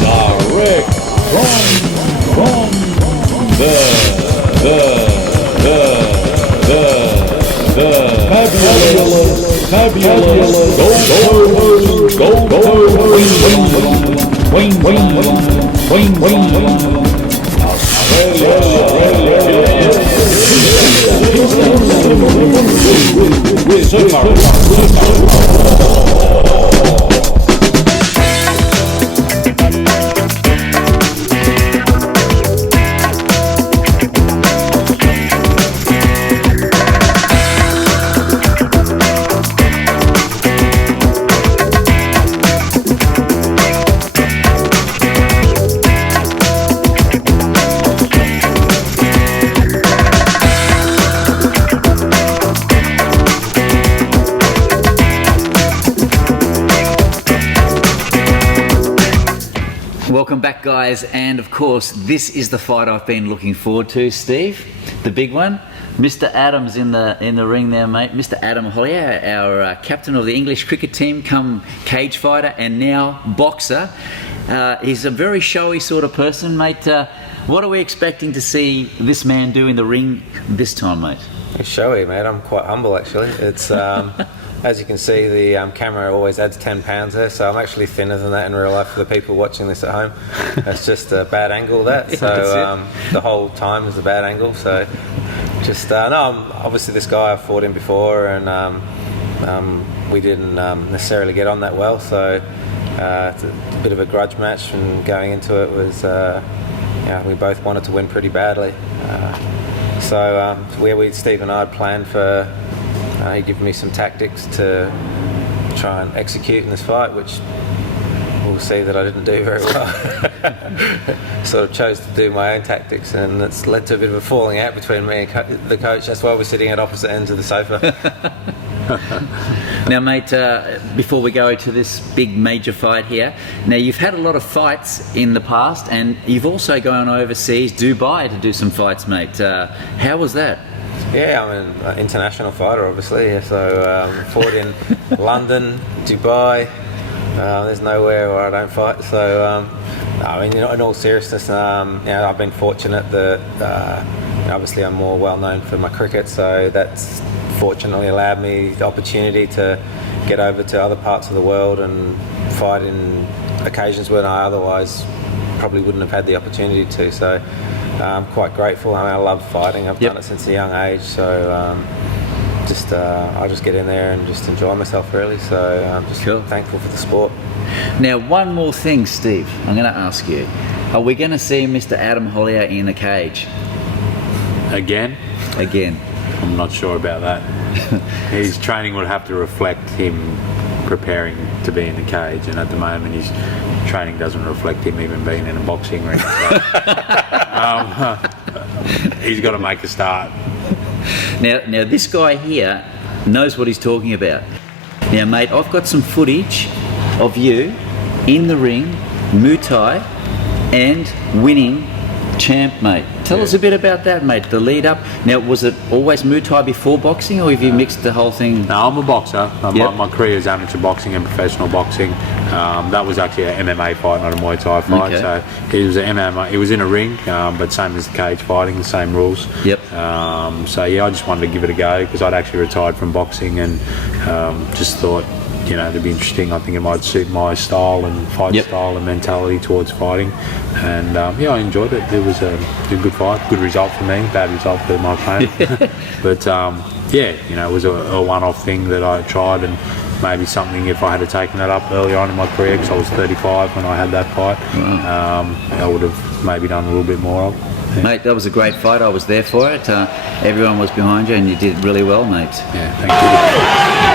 direct from the fabulous Welcome back, guys, and of course this is the fight I've been looking forward to, Steve, the big one. Mr. Adams in the ring there, mate. Mr. Adam Hollier, our captain of the English cricket team, come cage fighter and now boxer. He's a very showy sort of person, mate. What are we expecting to see this man do in the ring this time, mate? It's showy, mate. I'm quite humble, actually. It's as you can see, the camera always adds 10 pounds there, so I'm actually thinner than that in real life for the people watching this at home. That's just a bad angle, that. Yeah, so the whole time is a bad angle. So just no. Obviously, this guy I've fought him before, and we didn't necessarily get on that well. So it's a bit of a grudge match, and going into it was, we both wanted to win pretty badly. So Steve and I had planned for. He gave me some tactics to try and execute in this fight, which we'll see that I didn't do very well. Sort of chose to do my own tactics, and it's led to a bit of a falling out between me and the coach. That's why we're sitting at opposite ends of the sofa. Now, mate, before we go to this big major fight here, now you've had a lot of fights in the past, and you've also gone overseas, Dubai, to do some fights, mate. How was that? Yeah, I'm an international fighter, obviously. So fought in London, Dubai. There's nowhere where I don't fight. So I mean, in all seriousness, I've been fortunate that obviously I'm more well known for my cricket, so that's fortunately allowed me the opportunity to get over to other parts of the world and fight in occasions when I otherwise probably wouldn't have had the opportunity to. So I'm quite grateful. I love fighting. I've done it since a young age, so I just get in there and just enjoy myself, really. So I'm just thankful for the sport. Now, one more thing, Steve, I'm going to ask you. Are we going to see Mr. Adam Hollier in a cage? Again? Again. I'm not sure about that. His training would have to reflect him preparing to be in the cage, and at the moment his training doesn't reflect him even being in a boxing ring. So, he's got to make a start. Now this guy here knows what he's talking about. Now, mate, I've got some footage of you in the ring, Muay Thai, and winning champ, mate. Tell us a bit about that, mate, the lead up. Now, was it always Muay Thai before boxing, or have you mixed the whole thing? No, I'm a boxer. My career is amateur boxing and professional boxing. That was actually an MMA fight, not a Muay Thai fight. Okay. So it was an MMA. It was in a ring, but same as the cage fighting, the same rules. Yep. So yeah, I just wanted to give it a go because I'd actually retired from boxing and just thought, it'd be interesting. I think it might suit my style and fight style and mentality towards fighting. And I enjoyed it. It was a good fight, good result for me, bad result for my opponent. But it was a one-off thing that I tried, and maybe something if I had taken it up early on in my career, because I was 35 when I had that fight, I would have maybe done a little bit more of. Yeah. Mate, that was a great fight. I was there for it. Everyone was behind you, and you did really well, mate. Yeah, thank you.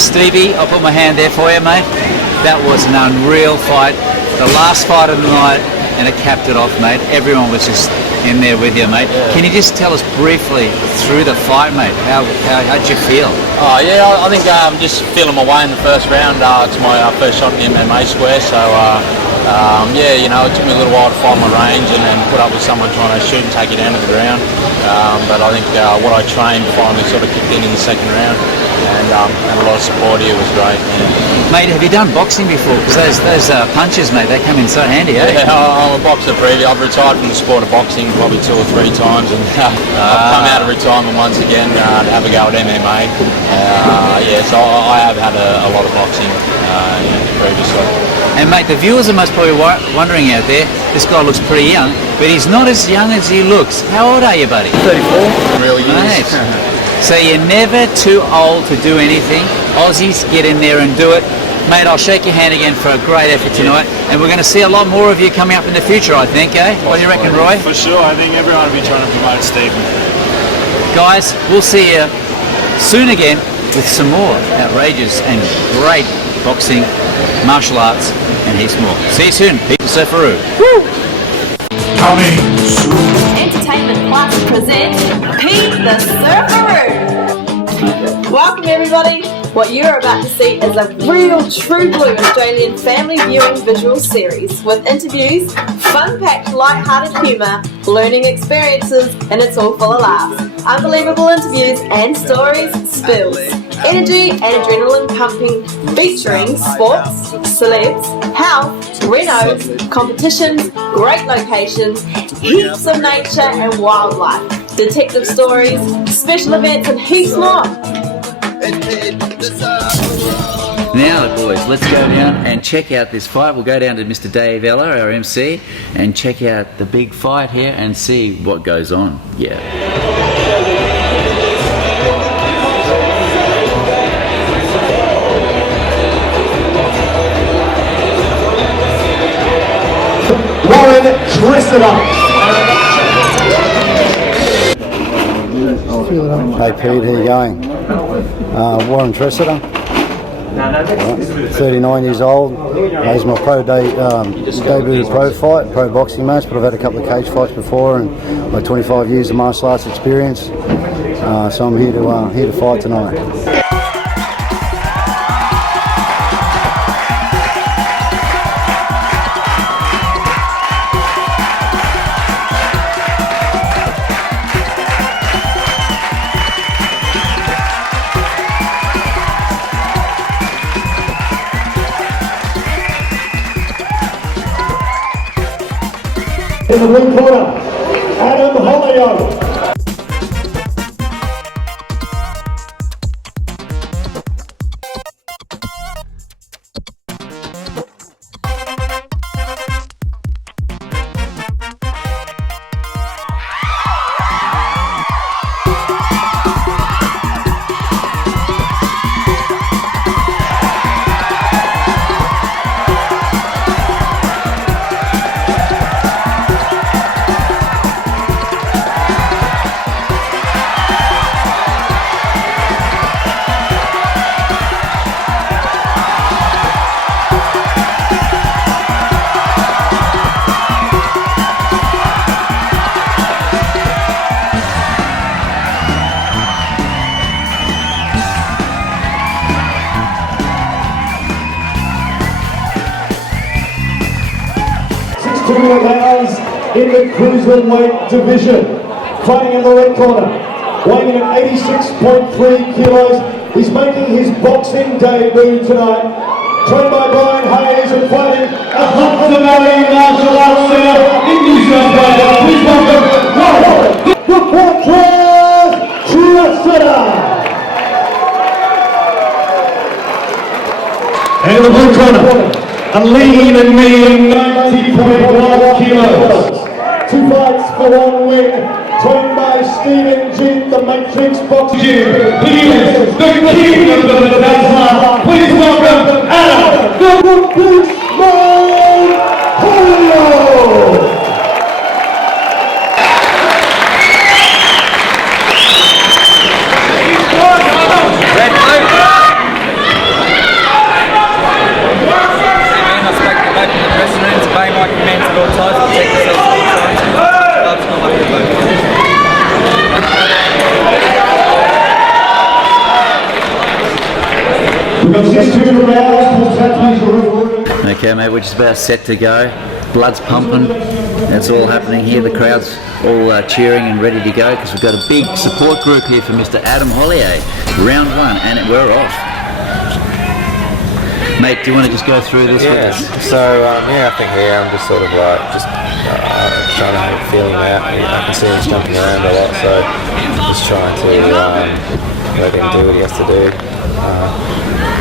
Stevie, I'll put my hand there for you, mate. That was an unreal fight. The last fight of the night, and it capped it off, mate. Everyone was just in there with you, mate. Can you just tell us briefly through the fight, mate? How'd you feel? Oh yeah, I think just feeling my way in the first round. It's my first shot in the MMA square, so yeah, you know, it took me a little while to find my range and then put up with someone trying to shoot and take you down to the ground. But I think what I trained finally sort of kicked in the second round, and a lot of support here was great. Yeah. Mate, have you done boxing before? Because those punches, mate, they come in so handy, eh? Yeah, I'm a boxer really. I've retired from the sport of boxing probably 2 or 3 times, and I've come out of retirement once again to have a go at MMA. Yeah, so I have had a lot of boxing previously. And mate, the viewers are most probably wondering out there, this guy looks pretty young, but he's not as young as he looks. How old are you, buddy? 34. Real years. Mate. So you're never too old to do anything. Aussies, get in there and do it. Mate, I'll shake your hand again for a great effort tonight, and we're going to see a lot more of you coming up in the future, I think, eh? What do you reckon, Roy? For sure, I think everyone will be trying to promote Stephan. Guys, we'll see you soon again with some more outrageous and great boxing, martial arts, and heaps more. See you soon, people. Surfaroo. Coming soon. Entertainment Plus presents Pete the Surfaroo. Welcome everybody. What you're about to see is a real true blue Australian family viewing visual series with interviews, fun-packed light-hearted humour, learning experiences, and it's all full of laughs. Unbelievable interviews and stories, spills, energy and adrenaline pumping, featuring sports, celebs, health, renos, competitions, great locations, heaps of nature and wildlife, detective stories, special events and heaps more. Now, boys, let's go down and check out this fight. We'll go down to Mr. Dave Ella, our MC, and check out the big fight here and see what goes on. Yeah. Warren Tressida. Hey Pete, how you going? Warren Tressida, 39 years old. It's my debut pro boxing match, but I've had a couple of cage fights before and like 25 years of martial arts experience. So I'm here to fight tonight. In the blue corner, Adam Holyoke. Pounds in the cruiserweight division. Fighting in the red corner, weighing in at 86.3 kilos. He's making his boxing debut tonight. Trained by Brian Hayes and fighting at Hudson Valley Martial Arts Centre in New South Wales. Please welcome the Fortress Tressida. And in the blue corner, a lean and mean 90.1 kilos. 2 fights for 1 win. Trained by Stephen G, the Matrix Boxing. He is the king of the Dazzler. Please welcome Adam, the Bushman Holyoke. Okay, mate, we're just about set to go. Blood's pumping. That's all happening here. The crowd's all cheering and ready to go because we've got a big support group here for Mr. Adam Hollier. Round 1, and we're off. Mate, do you want to just go through this with us? So, I think I'm just sort of like, trying to feel him out. I can see him jumping around a lot, so just trying to let him do what he has to do.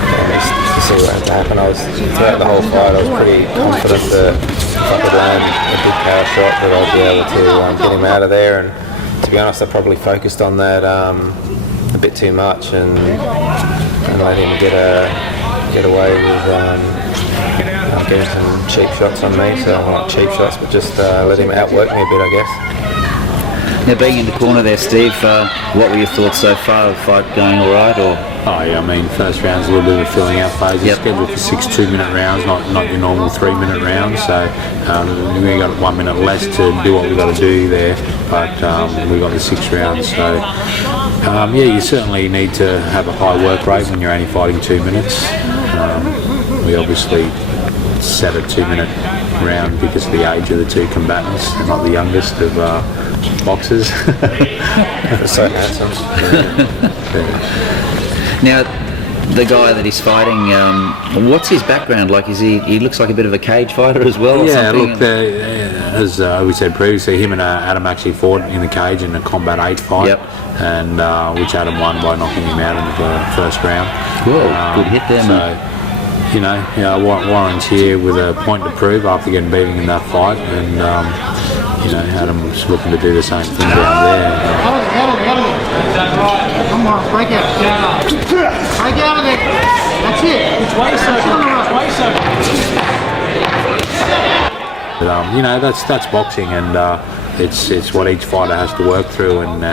And just to see what has to happen. Throughout the whole fight, I was pretty confident that if I could land a big power shot, that I'd be able to get him out of there. And to be honest, I probably focused on that a bit too much and let him get away with getting some cheap shots on me. So not cheap shots, but just let him outwork me a bit, I guess. Now, being in the corner there, Steve, what were your thoughts so far? The fight going all right, or? Oh yeah, I mean, first round's a little bit of a filling out phase. It's scheduled for 6 2-minute rounds, not your normal 3-minute rounds. So we got 1 minute less to do what we got to do there, but we got the 6 rounds. So you certainly need to have a high work rate when you're only fighting 2 minutes. We obviously set a 2-minute round because of the age of the two combatants. They're not the youngest of boxers. They're so handsome. Now, the guy that he's fighting, what's his background like? He looks like a bit of a cage fighter as well? Yeah, or something? look, as we said previously, him and Adam actually fought in the cage in a Combat 8 fight, and which Adam won by knocking him out in the first round. Cool, good hit there, mate. Warren's here with a point to prove after getting beaten in that fight, and Adam's looking to do the same thing down there. Come on, break out. Break out of it. That's it. It's way so. That's boxing, and it's what each fighter has to work through, and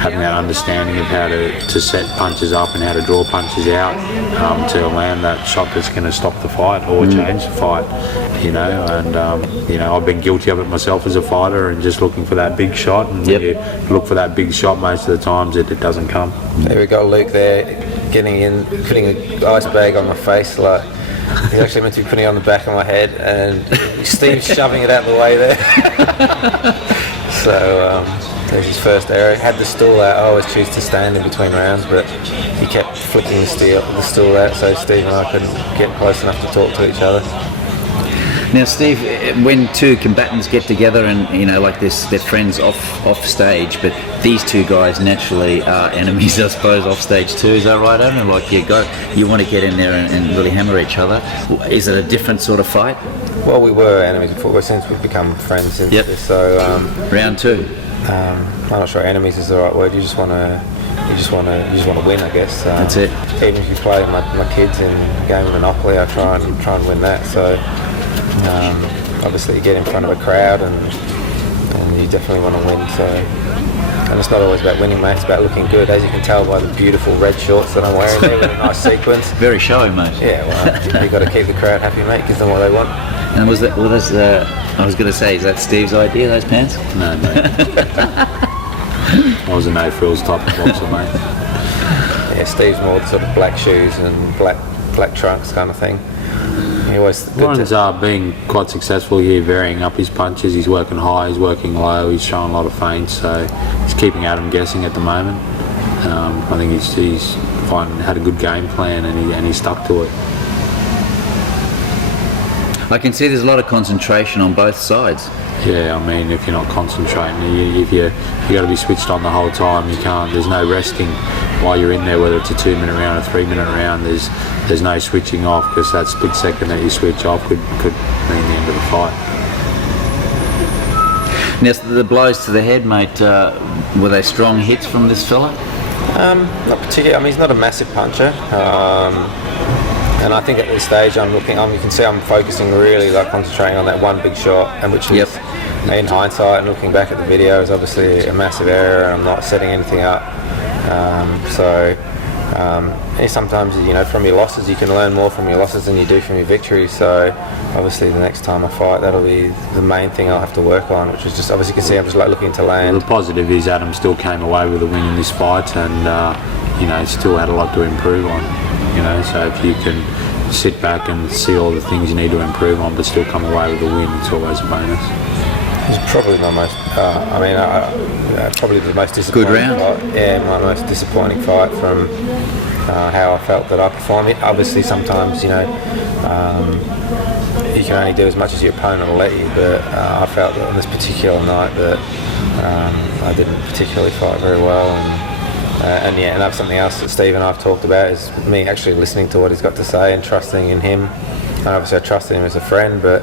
having that understanding of how to set punches up and how to draw punches out to land that shot that's going to stop the fight or change the fight. I've been guilty of it myself as a fighter, and just looking for that big shot. And when you look for that big shot, most of the times it doesn't come. There we got Luke there, getting in, putting an ice bag on my face. Like he's actually meant to be putting it on the back of my head, and Steve's shoving it out the way there. So there's his first error. Had the stool out. I always choose to stand in between rounds, but he kept flicking the stool out, so Steve and I couldn't get close enough to talk to each other. Now, Steve, when two combatants get together and like this, they're friends off stage, but these two guys naturally are enemies, I suppose, off stage too. Is that right, Adam? Like you want to get in there and really hammer each other. Is it a different sort of fight? Well, we were enemies before, since we've become friends since this. So round 2. I'm not sure enemies is the right word. You just want to win, I guess. That's it. Even if you play my kids in a game of Monopoly, I try and win that. So obviously you get in front of a crowd and you definitely want to win. So, and it's not always about winning, mate. It's about looking good, as you can tell by the beautiful red shorts that I'm wearing there with a nice sequence. Very showy, mate. Yeah, well, you've got to keep the crowd happy, mate. Give them what they want. And was that? I was going to say, is that Steve's idea? Those pants? No, mate. I was a no frills type of boxer, mate. Yeah, Steve's more the sort of black shoes and black trunks kind of thing. Warren's being quite successful here, varying up his punches. He's working high, he's working low, he's showing a lot of feints, so he's keeping Adam guessing at the moment. I think he's had a good game plan and he stuck to it. I can see there's a lot of concentration on both sides. Yeah, I mean, if you're not concentrating, you got to be switched on the whole time. You can't. There's no resting while you're in there, whether it's a 2-minute round or 3-minute round. There's no switching off, because that split second that you switch off could mean the end of the fight. Now, the blows to the head, mate, were they strong hits from this fella? Not particularly. I mean, he's not a massive puncher. And I think at this stage you can see I'm focusing really, like concentrating on that one big shot, and which is, in hindsight and looking back at the video, is obviously a massive error, and I'm not setting anything up. Sometimes, from your losses, you can learn more from your losses than you do from your victories. So obviously the next time I fight, that'll be the main thing I'll have to work on, which is just, obviously you can see I'm just like looking to land. Well, the positive is Adam still came away with a win in this fight, and still had a lot to improve on. You know, so if you can sit back and see all the things you need to improve on, but still come away with a win, it's always a bonus. It was probably my most, probably the most disappointing Good round. fight. Yeah, my most disappointing fight from how I felt that I performed. Obviously, sometimes, you can only do as much as your opponent will let you, but I felt that on this particular night that I didn't particularly fight very well. And that's something else that Steve and I have talked about, is me actually listening to what he's got to say and trusting in him. And obviously I trusted him as a friend, but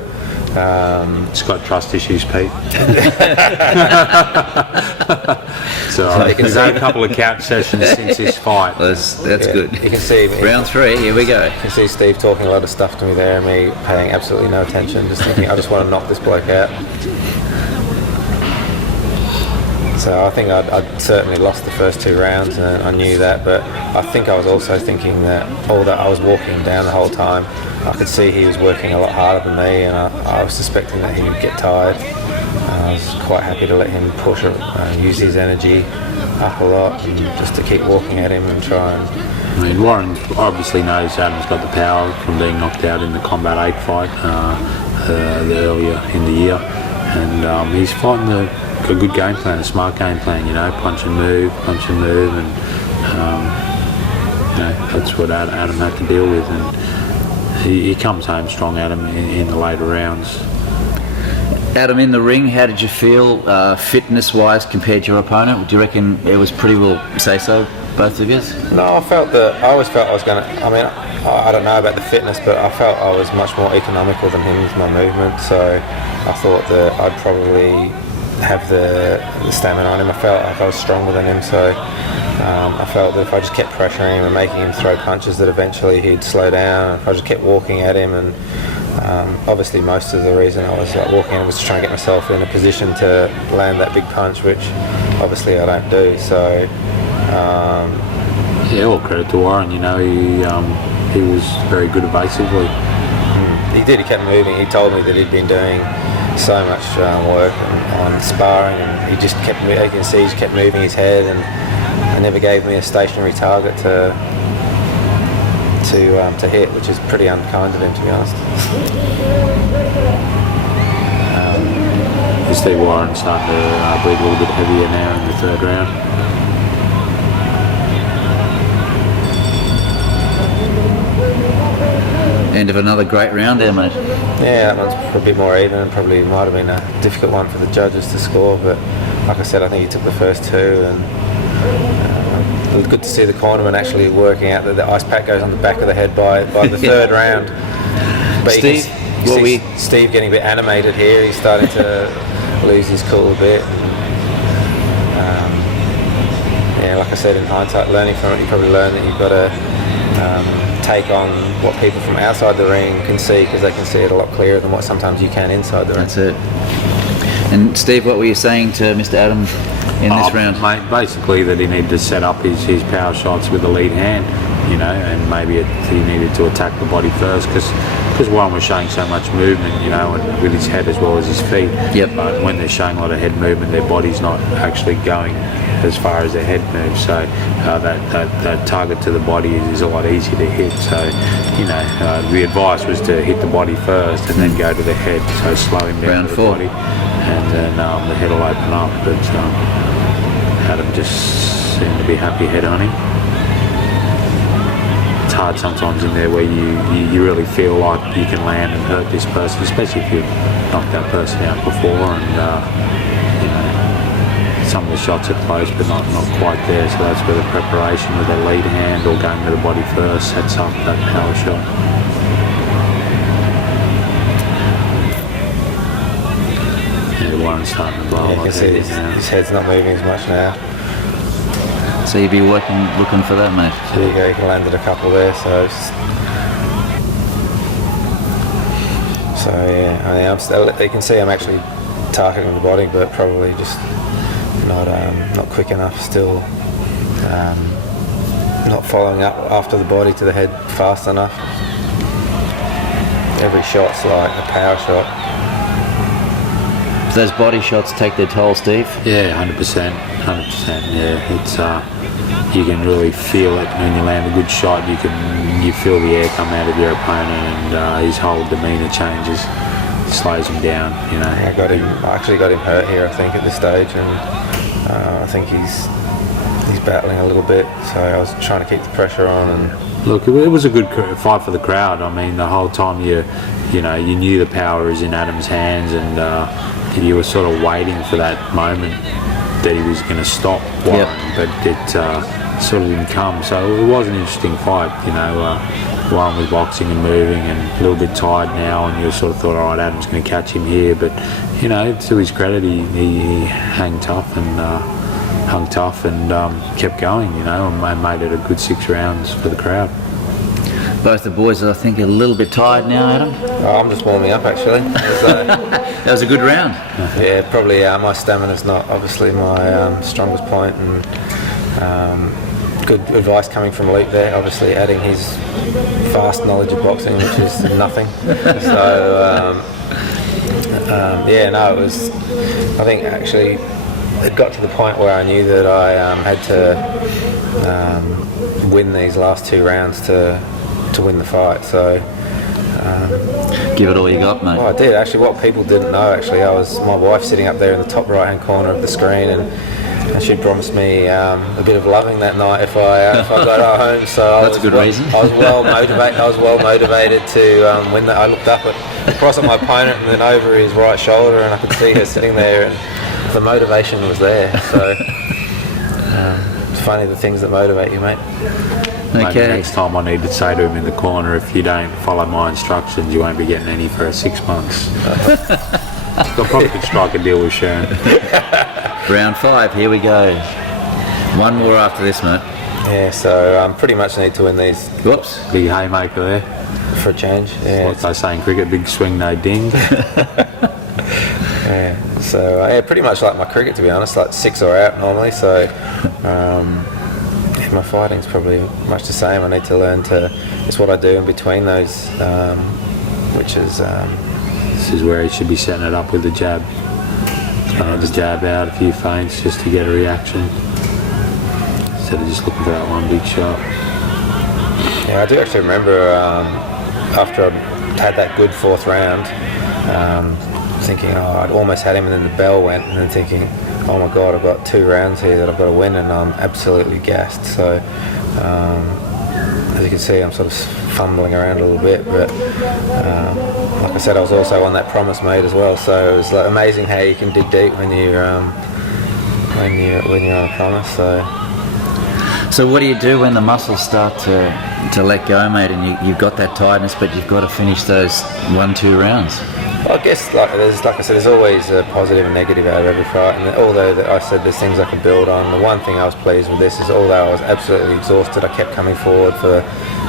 It's got trust issues, Pete. so he's had a couple of couch sessions since this fight. That's good. You can see Round 3, here we go. You can see Steve talking a lot of stuff to me there, and me paying absolutely no attention, just thinking I just want to knock this bloke out. So I think I'd certainly lost the first 2 rounds, and I knew that, but I think I was also thinking that although I was walking him down the whole time, I could see he was working a lot harder than me, and I was suspecting that he would get tired. I was quite happy to let him push it, use his energy up a lot, and just to keep walking at him and try and... I mean, Warren obviously knows Adam's got the power from being knocked out in the Combat 8 fight earlier in the year, and he's fighting a good game plan, a smart game plan, punch and move, and that's what Adam had to deal with, and he comes home strong, Adam, in the later rounds. Adam, in the ring, how did you feel fitness-wise compared to your opponent? Do you reckon it was pretty well say-so, both of you? No, I always felt I was going to, I don't know about the fitness, but I felt I was much more economical than him with my movement, so I thought that I'd probably have the stamina on him. I felt like I was stronger than him, so I felt that if I just kept pressuring him and making him throw punches, that eventually he'd slow down. If I just kept walking at him, and obviously most of the reason I was walking at him was to try and get myself in a position to land that big punch, which obviously I don't do. So all credit to Warren. He was very good evasively. He did. He kept moving. He told me that he'd been doing so much work on sparring, and he just kept. You can see he just kept moving his head, and never gave me a stationary target to hit, which is pretty unkind of him, to be honest. Steve Warren starting to bleed a little bit heavier now in the 3rd round. End of another great round there, mate. Yeah, that one's a bit more even, and probably might have been a difficult one for the judges to score, but like I said, I think he took the first 2, and it was good to see the cornerman actually working out that the ice pack goes on the back of the head by the 3rd round. But Steve, Steve getting a bit animated here. He's starting to lose his cool a bit. And, like I said, in hindsight, learning from it, you probably learn that you've got to take on what people from outside the ring can see, because they can see it a lot clearer than what sometimes you can inside the ring. That's it. And Steve, what were you saying to Mr. Adam in this round? Mate, basically that he needed to set up his power shots with the lead hand, and maybe he needed to attack the body first, because Warren was showing so much movement, and with his head as well as his feet. Yep. But when they're showing a lot of head movement, their body's not actually going as far as their head moves. So that target to the body is a lot easier to hit. So, the advice was to hit the body first and then go to the head. So slow him down Round to the 4. body, and then the head will open up. But Adam just seemed to be happy head hunting. It's hard sometimes in there where you really feel like you can land and hurt this person, especially if you've knocked that person out before, and some of the shots are close but not quite there, so that's where the preparation with the lead hand or going to the body first sets up that power shot. Yeah, Warren's starting to blow. You can see his head's not moving as much now. So you'd be looking for that, mate. So there you go, he landed a couple there, so yeah, I'm still, you can see I'm actually targeting the body, but probably just not quick enough still, not following up after the body to the head fast enough. Every shot's like a power shot. Those body shots take their toll, Steve? Yeah, 100%. Yeah, it's you can really feel it when you land a good shot. You can you feel the air come out of your opponent, and his whole demeanour changes, slows him down. You know, I actually got him hurt here, I think, at this stage, and I think he's battling a little bit. So I was trying to keep the pressure on. And look, it was a good fight for the crowd. I mean, the whole time you knew the power is in Adam's hands, and you were sort of waiting for that moment that he was going to stop Warren, but it sort of didn't come. So it was an interesting fight. You know, Warren was boxing and moving and a little bit tired now, and you sort of thought, all right, Adam's going to catch him here. But you know, to his credit, he hung tough and kept going. You know, and made it a good 6 rounds for the crowd. Both the boys are, I think, a little bit tired now, Adam. Oh, I'm just warming up, actually. That was a good round. Yeah, probably my stamina's not obviously my strongest point, and good advice coming from Luke there, obviously adding his vast knowledge of boxing, which is nothing. So, it was, I think actually it got to the point where I knew that I had to win these last 2 rounds to win the fight. So give it all you got, mate. well, I did actually. What people didn't know, actually, I was my wife sitting up there in the top right hand corner of the screen, and she promised me a bit of loving that night if I got home. So that's a good reason. I was well motivated. I was well motivated to win that. I looked up across at my opponent and then over his right shoulder, and I could see her sitting there, and the motivation was there. So it's funny the things that motivate you, mate. Maybe Okay. next time I need to say to him in the corner, if you don't follow my instructions, you won't be getting any for 6 months. I probably could strike a deal with Sharon. Round 5, here we go. One more after this, mate. Yeah, so pretty much need to win these Whoops. Big haymaker there. for a change. Yeah, What they say in cricket, big swing, no ding. yeah. So pretty much like my cricket, to be honest, like 6 or out normally. So my fighting's probably much the same. I need to learn to. It's what I do in between those, which is. This is where he should be setting it up with the jab. The jab out, a few feints just to get a reaction. Instead of just looking for that one big shot. Yeah, I do actually remember after I had that good 4th round, thinking, I'd almost had him, and then the bell went, and then thinking, oh my God, I've got 2 rounds here that I've got to win, and I'm absolutely gassed. So, as you can see, I'm sort of fumbling around a little bit, but like I said, I was also on that promise made as well. So it was like amazing how you can dig deep when you're on a promise. So what do you do when the muscles start to let go, mate, and you've got that tiredness, but you've got to finish those 1-2 rounds? Well, I guess, like I said, there's always a positive and negative out of every fight. And although I said there's things I can build on, the one thing I was pleased with this is, although I was absolutely exhausted, I kept coming forward for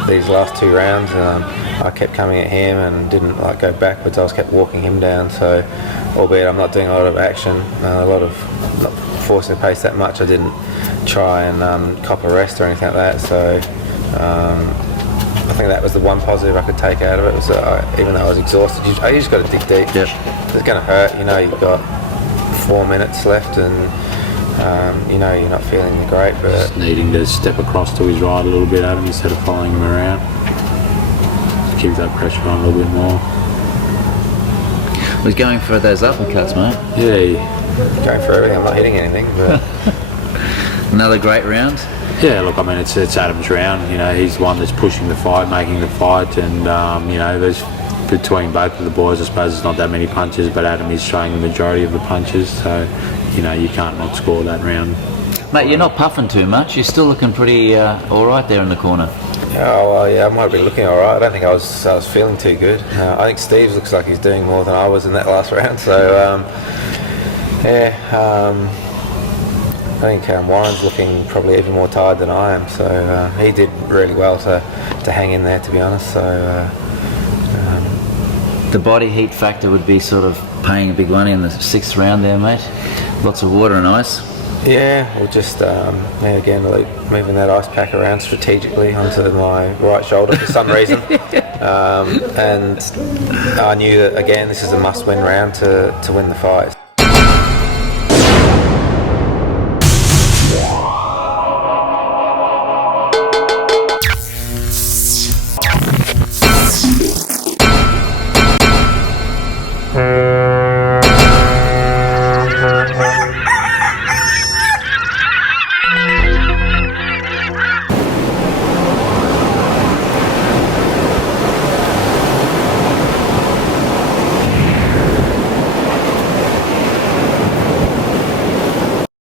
these last 2 rounds. I kept coming at him and didn't go backwards. I was kept walking him down. So, albeit I'm not doing a lot of action, not forcing the pace that much, I didn't try and cop a rest or anything like that. So. I think that was the one positive I could take out of it, was that even though I was exhausted, you just got to dig deep. Yep. It's going to hurt, you've got 4 minutes left, and you're not feeling great, but Just needing to step across to his right a little bit, Adam, instead of following him around. Just keep that pressure on a little bit more. He's going for those uppercuts, mate. Yeah, going for everything. I'm not hitting anything, but Another great round. yeah. Look, I mean, it's Adam's round. He's the one that's pushing the fight, making the fight, and there's between both of the boys, I suppose there's not that many punches, but Adam is throwing the majority of the punches, so you can't not score that round. Mate, you're not puffing too much. You're still looking pretty all right there in the corner. I might be looking all right. I don't think I was feeling too good. I think Steve looks like he's doing more than I was in that last round. So I think Warren's looking probably even more tired than I am. So he did really well to hang in there, to be honest. So The body heat factor would be sort of paying a big one in the 6th round there, mate. Lots of water and ice. yeah, we'll just again moving that ice pack around strategically onto my right shoulder for some reason. And I knew that again this is a must-win round to win the fight. Bye.